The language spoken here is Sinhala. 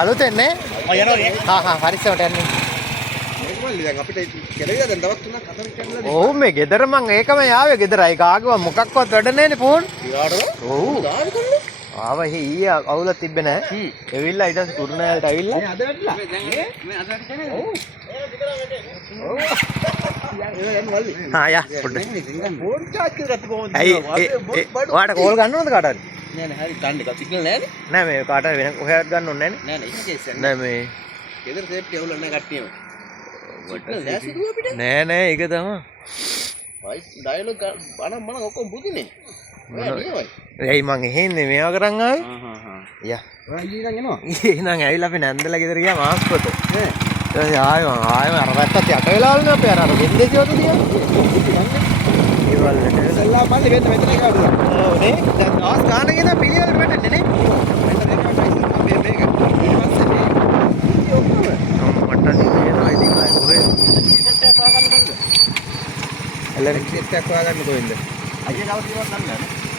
අලුතෙන්නේ හරිස්සමට යන්නේ. ඔව් මේ ගෙදර මං ඒකම යාවේ ගෙදරයි කාගව මොකක්වත් වැඩ නැනේ ෆෝන්. ඔව්. ආවා ඊයේ අවුලක් තිබ්බේ නැහැ. එවිල්ලා ඊට පස්සේ කුරුණෑලට ඇවිල්ලා. මේ අද වැටලා. මේ අද වැටලා. ඔව්. හා යා පොඩ්ඩක්. ෆෝන් charge කරගත්ත කොහොමද? ඔයාට කෝල් ගන්න ඕනද කාටද? නෑ නෑ හරි ගන්න එක සිග්නල් නෑනේ. නෑ මේ කාටද වෙන කොහෙවත් ගන්න ඕනේ නෑනේ. නෑ නෑ ඒක කේස් එක. නෑ මේ ගෙදර සේෆ්ටි අවුල නැහැ කට්ටියම. නෑ නෑ ඒක තමයි. වයිස් ඩයලොග් අන මම ඔක්කොම බුදිනේ. ඇයි මං එහෙන්නේ මේවා කරන් ආවේ? යා. ඔයා ඊළඟ එනවා. එහෙනම් ඇවිල්ලා අපි නැන්දලා ගෙදර ගියා මාස්කොත. ඈ. ආයෙම අර පැත්තට යට වෙලාවලුනේ අපි අර වෙන්දේසියවලු ගියා. ඒවලට ඉස්සල්ලා මල්ලි වෙන්න මෙතන ගියා. ඔව් නේ. දැන් ආස් ගාන ගෙන පිළිවෙලට වැටෙන්නේ නේ. මෙතන මේක මේ පස්සේ මේ ඔක්කොම මට සිද්ධියනවා ඉතින් ආයෙ කොහෙද? සෙට් එකක් හොයාගන්න බැරිද? එල්ලෙන් සෙට් එකක් හොයාගන්න කොහෙන්ද? අයියා දවස් ඉවත් ගන්න නෑ.